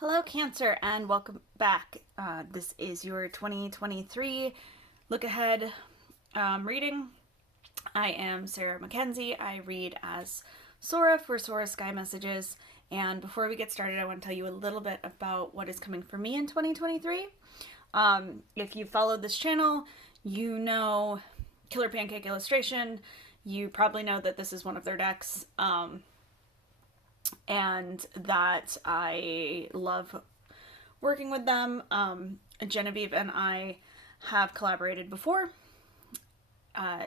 Hello, Cancer, and welcome back. This is your 2023 look ahead reading. I am Sarah Mackenzie. I read as Sora for Sora Sky Messages. And before we get started, I want to tell you a little bit about what is coming for me in 2023. If you followed this channel, you know Killer Pancake Illustration. You probably know that this is one of their decks. And that I love working with them. Genevieve and I have collaborated before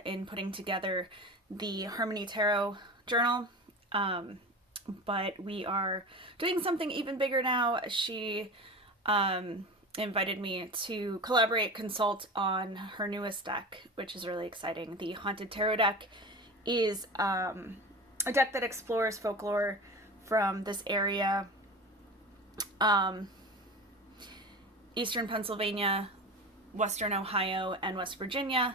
in putting together the Harmony Tarot journal, but we are doing something even bigger now. She invited me to consult on her newest deck, which is really exciting. The Haunted Tarot deck is a deck that explores folklore from this area, Eastern Pennsylvania, Western Ohio, and West Virginia,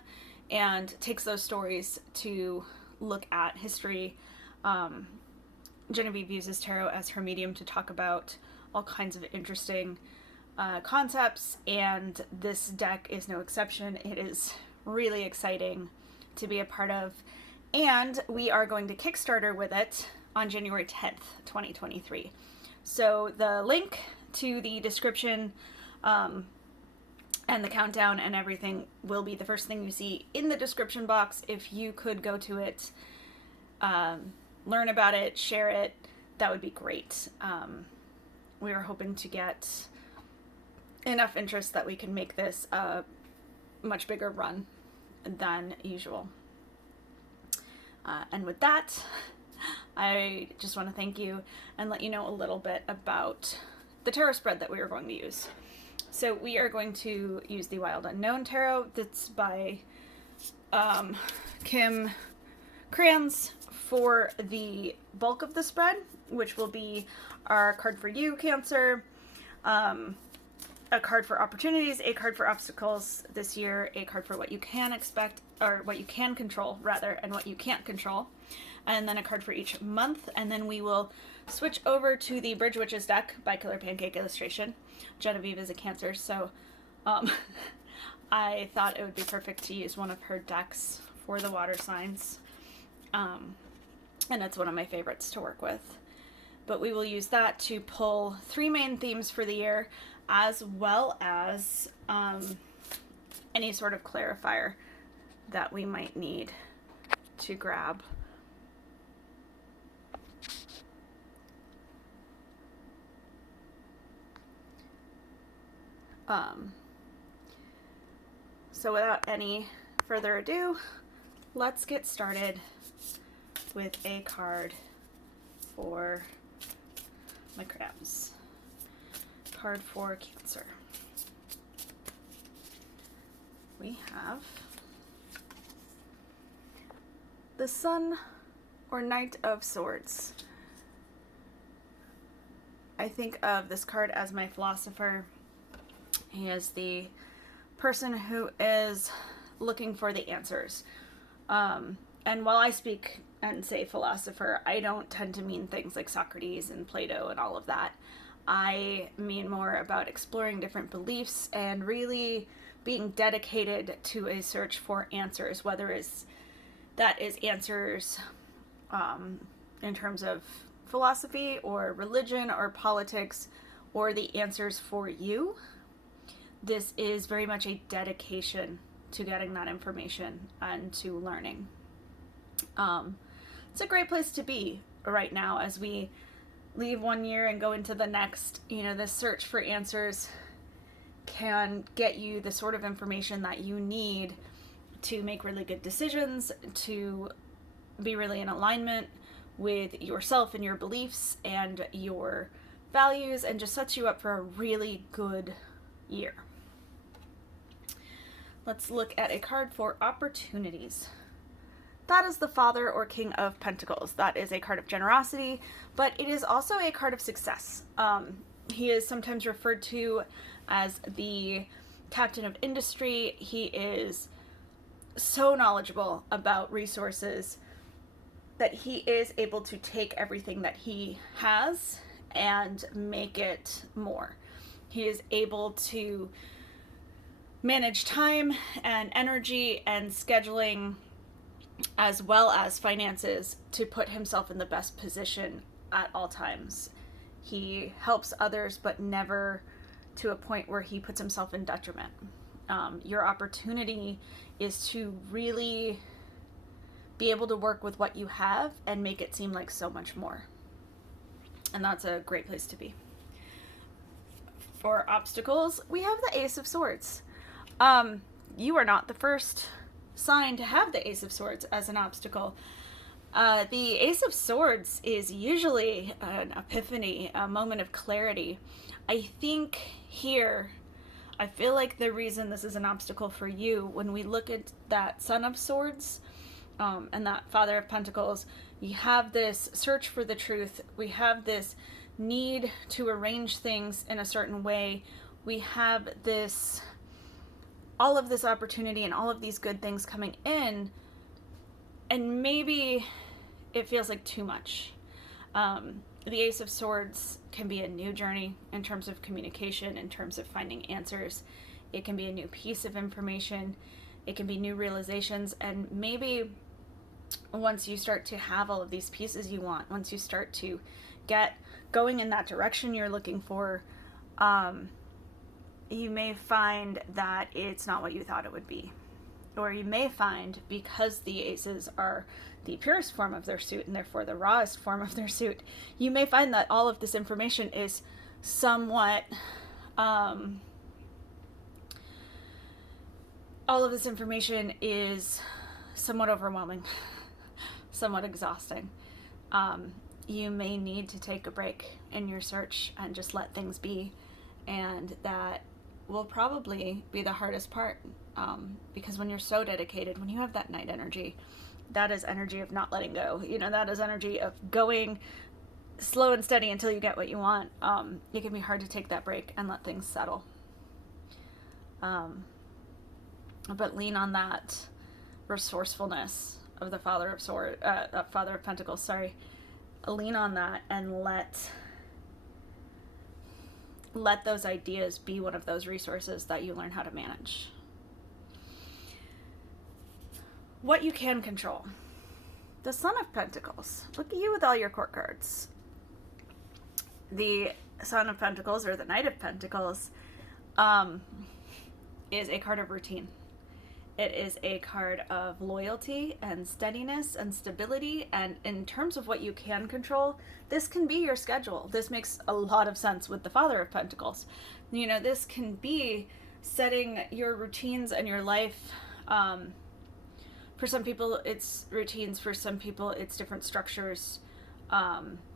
and takes those stories to look at history. Genevieve uses tarot as her medium to talk about all kinds of interesting concepts, and this deck is no exception. It is really exciting to be a part of, and we are going to Kickstarter with it on January 10th, 2023. So the link to the description and the countdown and everything will be the first thing you see in the description box. If you could go to it, learn about it, share it, that would be great. We are hoping to get enough interest that we can make this a much bigger run than usual. And with that, I just want to thank you and let you know a little bit about the tarot spread that we are going to use. So we are going to use the Wild Unknown Tarot. That's by Kim Kranz for the bulk of the spread, which will be our card for you, Cancer, a card for opportunities, a card for obstacles this year, a card for what you can expect, or what you can control, rather, and what you can't control, and then a card for each month, and then we will switch over to the Bridge Witches deck by Killer Pancake Illustration. Genevieve is a Cancer, so I thought it would be perfect to use one of her decks for the water signs, and it's one of my favorites to work with. But we will use that to pull 3 main themes for the year, as well as any sort of clarifier that we might need to grab. So without any further ado, let's get started with a card for my crabs. Card for Cancer. We have the Sun or Knight of Swords. I think of this card as my philosopher. He is the person who is looking for the answers. And while I speak and say philosopher, I don't tend to mean things like Socrates and Plato and all of that. I mean more about exploring different beliefs and really being dedicated to a search for answers, whether that is answers in terms of philosophy or religion or politics, or the answers for you. This is very much a dedication to getting that information and to learning. It's a great place to be right now as we leave one year and go into the next. You know, this search for answers can get you the sort of information that you need to make really good decisions, to be really in alignment with yourself and your beliefs and your values, and just sets you up for a really good year. Let's look at a card for opportunities. That is the Father or King of Pentacles. That is a card of generosity, but it is also a card of success. He is sometimes referred to as the Captain of Industry. He is so knowledgeable about resources that he is able to take everything that he has and make it more. He is able to manage time and energy and scheduling as well as finances to put himself in the best position at all times. He helps others, but never to a point where he puts himself in detriment. Your opportunity is to really be able to work with what you have and make it seem like so much more. And that's a great place to be. For obstacles, we have the Ace of Swords. You are not the first sign to have the Ace of Swords as an obstacle. The Ace of Swords is usually an epiphany, a moment of clarity. I think here, I feel like the reason this is an obstacle for you, when we look at that Son of Swords and that Father of Pentacles, you have this search for the truth. We have this need to arrange things in a certain way. We have this, all of this opportunity and all of these good things coming in, and maybe it feels like too much. The Ace of Swords can be a new journey in terms of communication, in terms of finding answers. It can be a new piece of information. It can be new realizations. And maybe once you start to have all of these pieces you want, once you start to get going in that direction you're looking for, you may find that it's not what you thought it would be. Or you may find, because the aces are the purest form of their suit and therefore the rawest form of their suit, you may find that all of this information is somewhat, all of this information is somewhat overwhelming, somewhat exhausting. You may need to take a break in your search and just let things be, and that will probably be the hardest part, because when you're so dedicated, when you have that Knight energy, that is energy of not letting go. You know, that is energy of going slow and steady until you get what you want. It can be hard to take that break and let things settle. But lean on that resourcefulness of the Father of Pentacles. Sorry, lean on that and let those ideas be one of those resources that you learn how to manage. What you can control. The Son of Pentacles. Look at you with all your court cards. The Son of Pentacles, or the Knight of Pentacles, is a card of routine. It is a card of loyalty and steadiness and stability. And in terms of what you can control, this can be your schedule. This makes a lot of sense with the Father of Pentacles. You know, this can be setting your routines and your life. For some people, it's routines. For some people, it's different structures,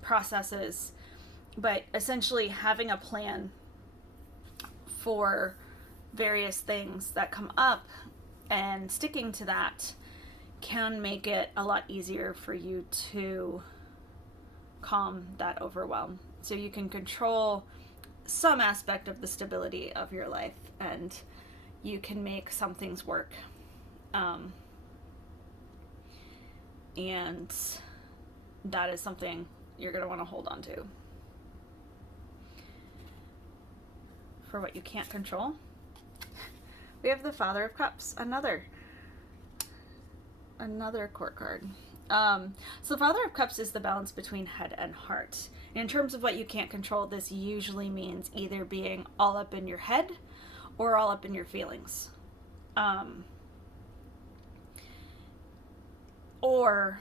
processes. But essentially having a plan for various things that come up and sticking to that can make it a lot easier for you to calm that overwhelm. So you can control some aspect of the stability of your life, and you can make some things work. And that is something you're going to want to hold on to. For what you can't control, we have the Father of Cups, another court card. So the Father of Cups is the balance between head and heart. In terms of what you can't control, this usually means either being all up in your head or all up in your feelings. Or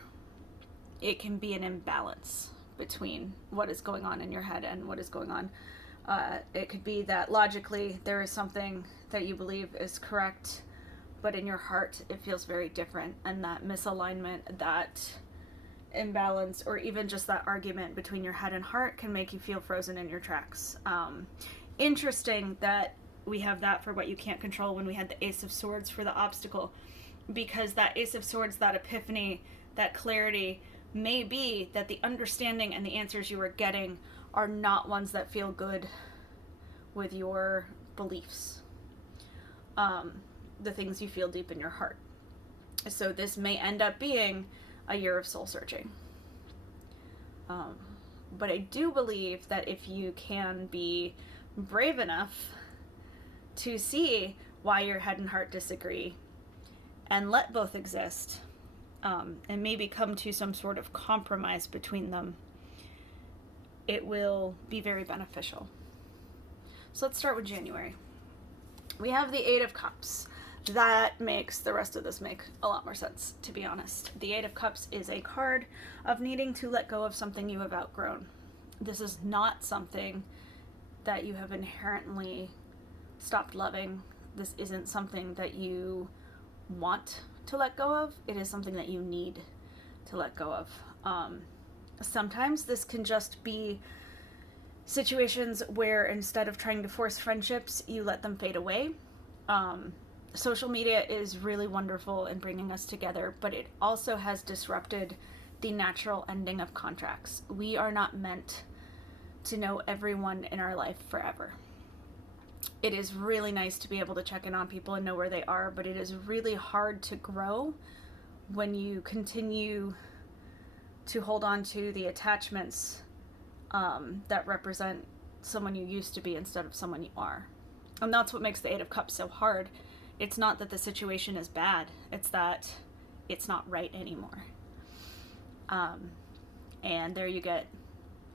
it can be an imbalance between what is going on in your head and what is going on. It could be that logically there is something that you believe is correct, but in your heart it feels very different, and that misalignment, that imbalance, or even just that argument between your head and heart can make you feel frozen in your tracks. Interesting that we have that for what you can't control when we had the Ace of Swords for the obstacle, because that Ace of Swords, that epiphany, that clarity, may be that the understanding and the answers you are getting are not ones that feel good with your beliefs, the things you feel deep in your heart. So this may end up being a year of soul searching. But I do believe that if you can be brave enough to see why your head and heart disagree and let both exist, and maybe come to some sort of compromise between them, it will be very beneficial. So let's start with January. We have the Eight of Cups. That makes the rest of this make a lot more sense, to be honest. The Eight of Cups is a card of needing to let go of something you have outgrown. This is not something that you have inherently stopped loving. This isn't something that you want to let go of. It is something that you need to let go of. Sometimes this can just be situations where instead of trying to force friendships, you let them fade away. Social media is really wonderful in bringing us together, but it also has disrupted the natural ending of contracts. We are not meant to know everyone in our life forever. It is really nice to be able to check in on people and know where they are, but it is really hard to grow when you continue to hold on to the attachments that represent someone you used to be instead of someone you are. And that's what makes the Eight of Cups so hard. It's not that the situation is bad, it's that it's not right anymore. And there you get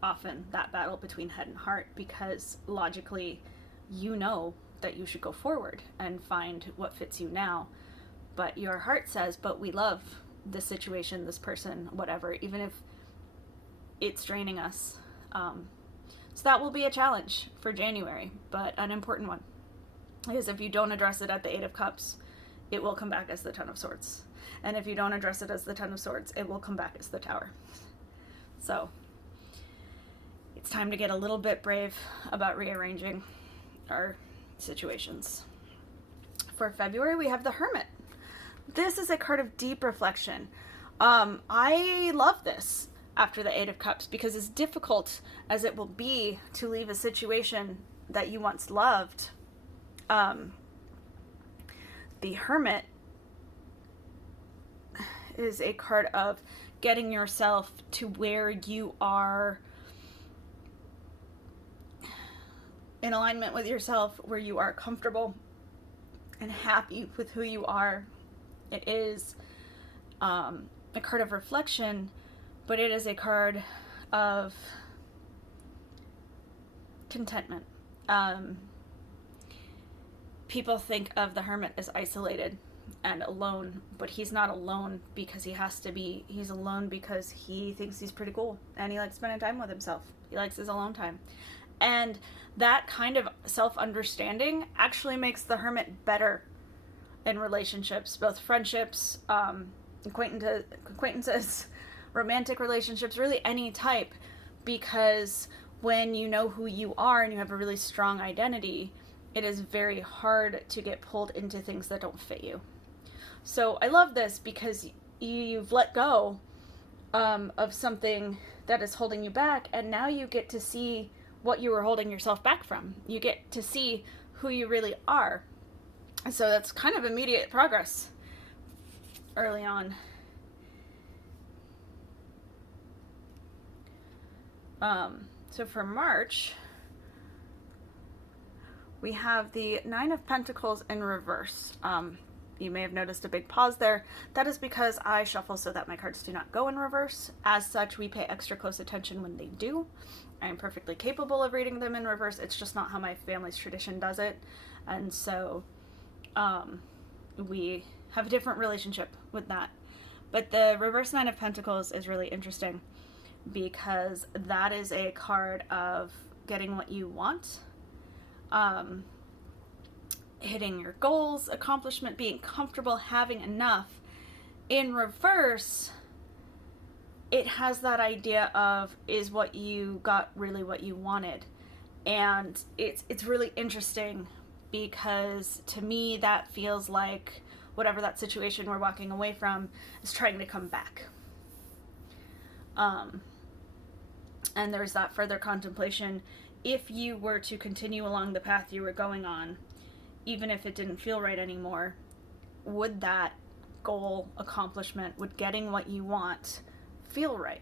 often that battle between head and heart, because logically you know that you should go forward and find what fits you now, but your heart says, but we love this situation, this person, whatever, even if it's draining us. So that will be a challenge for January, but an important one. Because if you don't address it at the Eight of Cups, it will come back as the Ten of Swords. And if you don't address it as the Ten of Swords, it will come back as the Tower. So it's time to get a little bit brave about rearranging our situations. For February, we have the Hermit. This is a card of deep reflection. I love this after the Eight of Cups, because as difficult as it will be to leave a situation that you once loved, the Hermit is a card of getting yourself to where you are in alignment with yourself, where you are comfortable and happy with who you are. It is a card of reflection, but it is a card of contentment. People think of the Hermit as isolated and alone, but he's not alone because he has to be. He's alone because he thinks he's pretty cool and he likes spending time with himself. He likes his alone time. And that kind of self-understanding actually makes the Hermit better in relationships, both friendships, acquaintances, romantic relationships, really any type, because when you know who you are and you have a really strong identity, it is very hard to get pulled into things that don't fit you. So I love this because you've let go of something that is holding you back, and now you get to see what you were holding yourself back from. You get to see who you really are. So that's kind of immediate progress early on. So for March, we have the Nine of Pentacles in reverse. You may have noticed a big pause there. That is because I shuffle so that my cards do not go in reverse. As such, we pay extra close attention when they do. I am perfectly capable of reading them in reverse. It's just not how my family's tradition does it. And so we have a different relationship with that. But the reverse Nine of Pentacles is really interesting because that is a card of getting what you want, hitting your goals, accomplishment, being comfortable, having enough. In reverse, it has that idea of, is what you got really what you wanted? And it's really interesting because to me that feels like whatever that situation we're walking away from is trying to come back. And there's that further contemplation. If you were to continue along the path you were going on, even if it didn't feel right anymore, would that goal, accomplishment, would getting what you want feel right?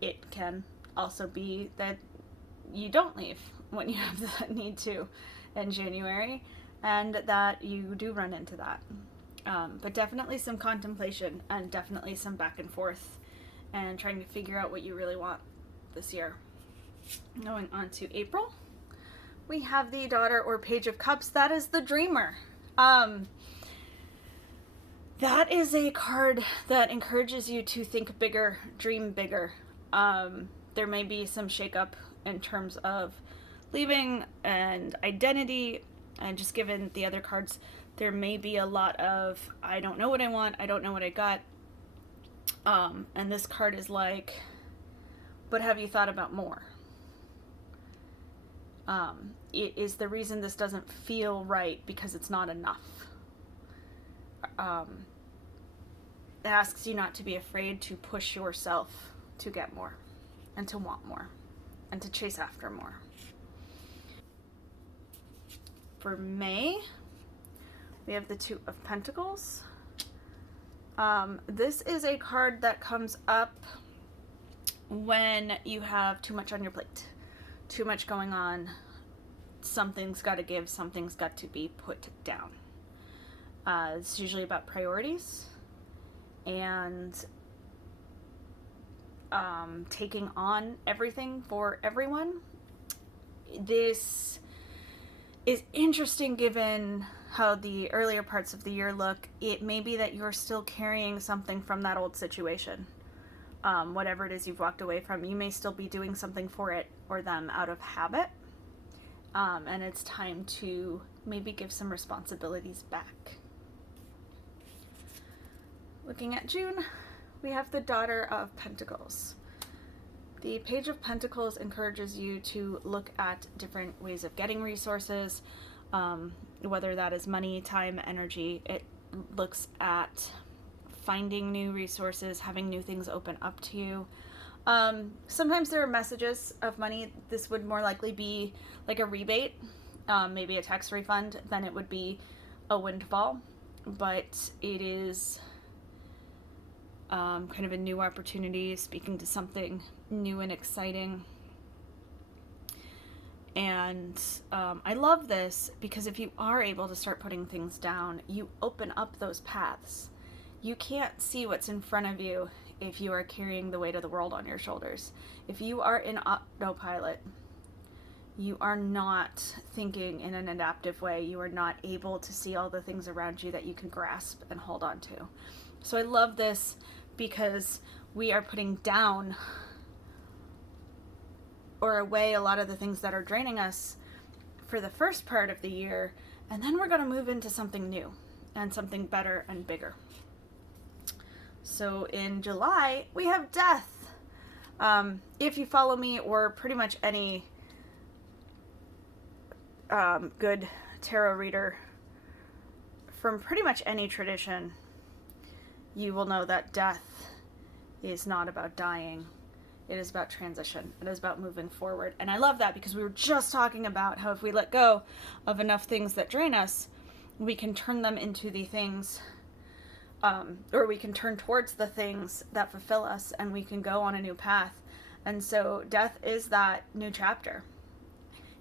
It can also be that you don't leave when you have the need to in January, and that you do run into that. But definitely some contemplation and definitely some back and forth and trying to figure out what you really want this year. Going on to April, we have the Daughter or Page of Cups. That is the Dreamer. That is a card that encourages you to think bigger, dream bigger. There may be some shakeup in terms of leaving and identity, and just given the other cards, there may be a lot of, I don't know what I want, I don't know what I got. And this card is like, but have you thought about more? It is the reason this doesn't feel right because it's not enough. It asks you not to be afraid to push yourself to get more and to want more and to chase after more. For May, we have the Two of Pentacles. This is a card that comes up when you have too much on your plate, too much going on. Something's got to give, something's got to be put down. It's usually about priorities and taking on everything for everyone. This is interesting given how the earlier parts of the year look. It may be that you're still carrying something from that old situation. Whatever it is you've walked away from, you may still be doing something for it or them out of habit. And it's time to maybe give some responsibilities back. Looking at June, we have the Daughter of Pentacles. The Page of Pentacles encourages you to look at different ways of getting resources, whether that is money, time, energy. It looks at finding new resources, having new things open up to you. Sometimes there are messages of money. This would more likely be like a rebate, maybe a tax refund, than it would be a windfall. But it is kind of a new opportunity, speaking to something new and exciting. And I love this because if you are able to start putting things down, you open up those paths. You can't see what's in front of you if you are carrying the weight of the world on your shoulders. If you are in autopilot, you are not thinking in an adaptive way. You are not able to see all the things around you that you can grasp and hold on to. So I love this because we are putting down or away a lot of the things that are draining us for the first part of the year, and then we're going to move into something new and something better and bigger. So in July, we have Death. If you follow me, or pretty much any good tarot reader from pretty much any tradition, you will know that death is not about dying. It is about transition. It is about moving forward. And I love that because we were just talking about how if we let go of enough things that drain us, we can turn them into the things, or we can turn towards the things that fulfill us, and we can go on a new path. And so death is that new chapter.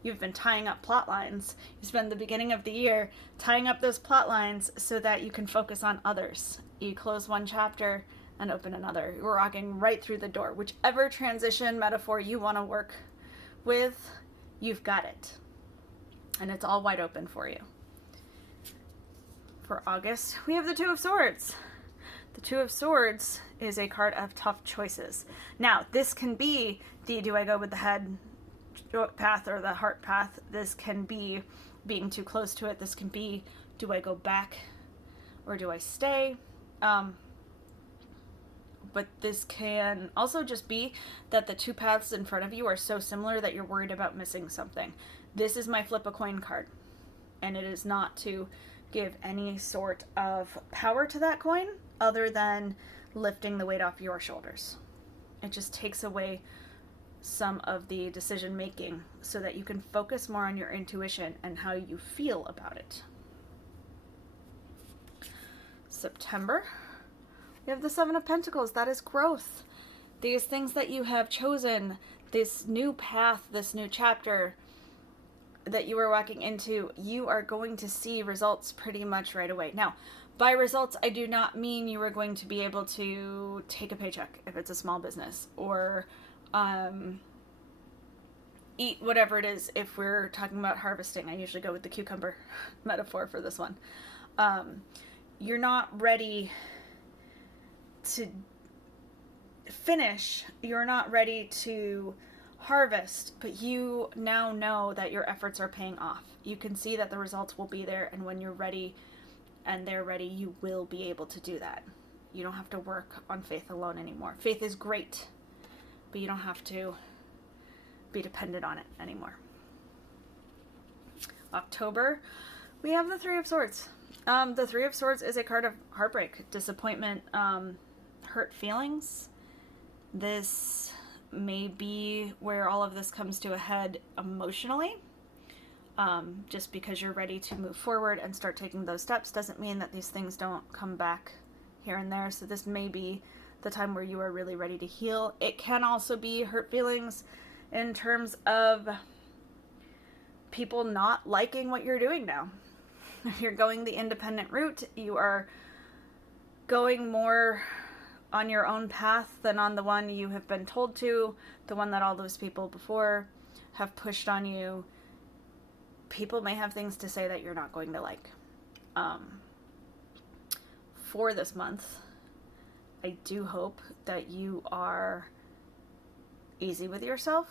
You've been tying up plot lines. You spend the beginning of the year tying up those plot lines so that you can focus on others. You close one chapter and open another. You're walking right through the door. Whichever transition metaphor you want to work with, you've got it. And it's all wide open for you. For August, we have the Two of Swords. The Two of Swords is a card of tough choices. Now, this can be the do I go with the head path or the heart path. This can be being too close to it. This can be do I go back or do I stay? But this can also just be that the two paths in front of you are so similar that you're worried about missing something. This is my flip a coin card, and it is not to give any sort of power to that coin other than lifting the weight off your shoulders. It just takes away some of the decision making so that you can focus more on your intuition and how you feel about it. September, We have the Seven of Pentacles. That is growth. These things that you have chosen, this new path, this new chapter that you are walking into, you are going to see results pretty much right away. Now, by results, I do not mean you are going to be able to take a paycheck if it's a small business, or eat whatever it is if we're talking about harvesting. I usually go with the cucumber metaphor for this one. You're not ready to finish, you're not ready to harvest, but you now know that your efforts are paying off. You can see that the results will be there, and when you're ready and they're ready, you will be able to do that. You don't have to work on faith alone anymore. Faith is great, but you don't have to be dependent on it anymore. October, we have the Three of Swords. The Three of Swords is a card of heartbreak, disappointment, hurt feelings. This may be where all of this comes to a head emotionally. Just because you're ready to move forward and start taking those steps doesn't mean that these things don't come back here and there. So this may be the time where you are really ready to heal. It can also be hurt feelings in terms of people not liking what you're doing now. If you're going the independent route, you are going more on your own path than on the one you have been told to, the one that all those people before have pushed on you. People may have things to say that you're not going to like. For this month, I do hope that you are easy with yourself,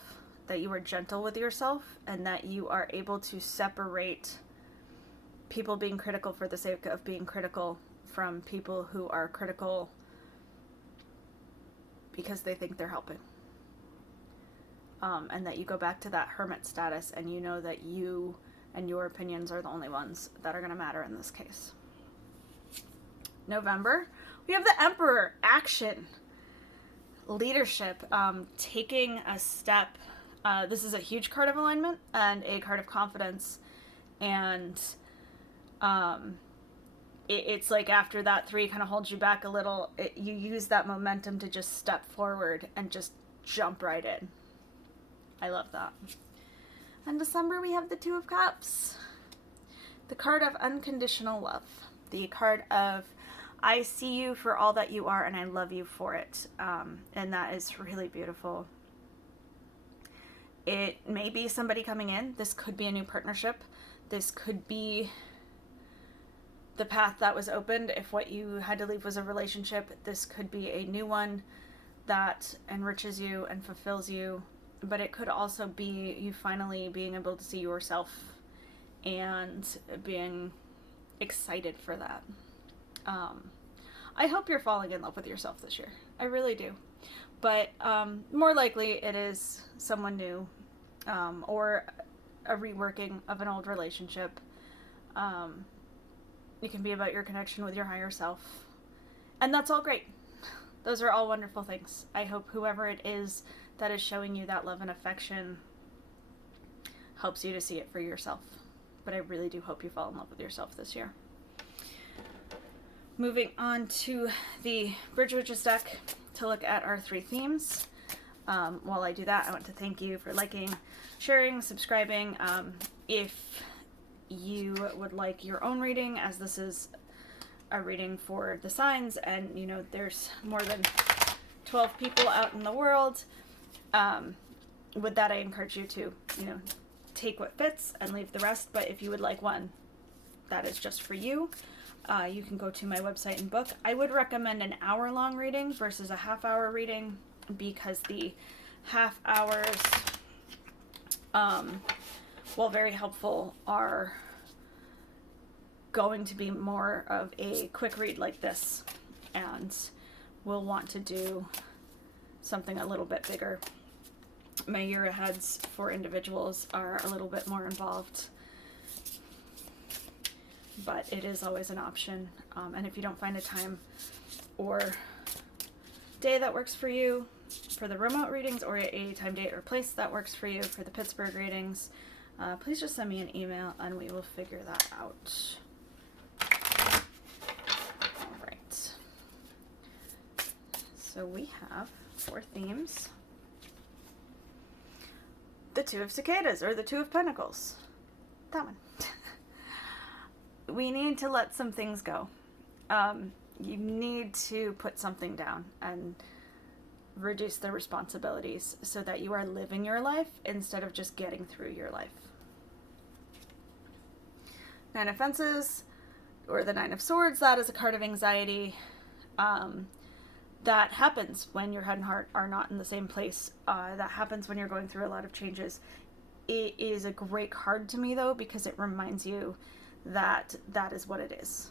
that you are gentle with yourself, and that you are able to separate people being critical for the sake of being critical from people who are critical because they think they're helping. And that you go back to that hermit status and you know that you and your opinions are the only ones that are going to matter in this case. November, we have the Emperor. Action. Leadership. Taking a step. This is a huge card of alignment and a card of confidence. And it's like after that 3 kind of holds you back a little, you use that momentum to just step forward and just jump right in. I love that. In December, we have the Two of Cups. The card of unconditional love. The card of I see you for all that you are and I love you for it. And that is really beautiful. It may be somebody coming in. This could be a new partnership. This could be the path that was opened if what you had to leave was a relationship. This could be a new one that enriches you and fulfills you. But it could also be you finally being able to see yourself and being excited for that. I hope you're falling in love with yourself this year. I really do. But more likely it is someone new, or a reworking of an old relationship. It can be about your connection with your higher self. And that's all great. Those are all wonderful things. I hope whoever it is that is showing you that love and affection helps you to see it for yourself. But I really do hope you fall in love with yourself this year. Moving on to the Bridge Witches deck to look at our 3 themes. While I do that, I want to thank you for liking, sharing, subscribing. If you would like your own reading, as this is a reading for the signs, and you know there's more than 12 people out in the world, with that I encourage you to, you know, take what fits and leave the rest. But if you would like one that is just for you, you can go to my website and book. I would recommend an hour-long reading versus a half-hour reading, because the half hours, while very helpful, are going to be more of a quick read like this, and we'll want to do something a little bit bigger. My year aheads for individuals are a little bit more involved, but it is always an option. And if you don't find a time or day that works for you for the remote readings, or a time, date, or place that works for you for the Pittsburgh readings, please just send me an email and we will figure that out. All right. So we have 4 themes. The Two of Cicadas, or the Two of Pentacles. That one. We need to let some things go. You need to put something down and reduce the responsibilities so that you are living your life instead of just getting through your life. 9 of Fences, or the 9 of Swords, that is a card of anxiety. That happens when your head and heart are not in the same place. That happens when you're going through a lot of changes. It is a great card to me, though, because it reminds you that that is what it is.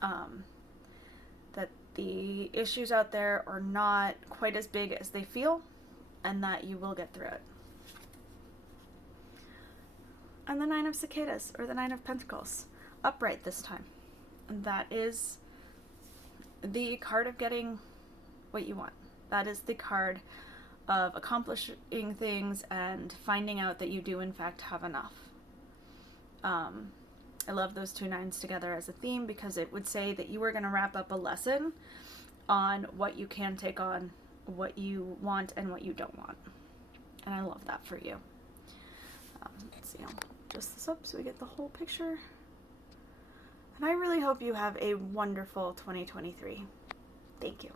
That the issues out there are not quite as big as they feel, and that you will get through it. And the 9 of Cicadas, or the 9 of Pentacles, upright this time. And that is the card of getting what you want. That is the card of accomplishing things and finding out that you do in fact have enough. I love those 2 9s together as a theme because it would say that you are going to wrap up a lesson on what you can take on, what you want, and what you don't want. And I love that for you. Let's see, I'll adjust this up so we get the whole picture. And I really hope you have a wonderful 2023. Thank you.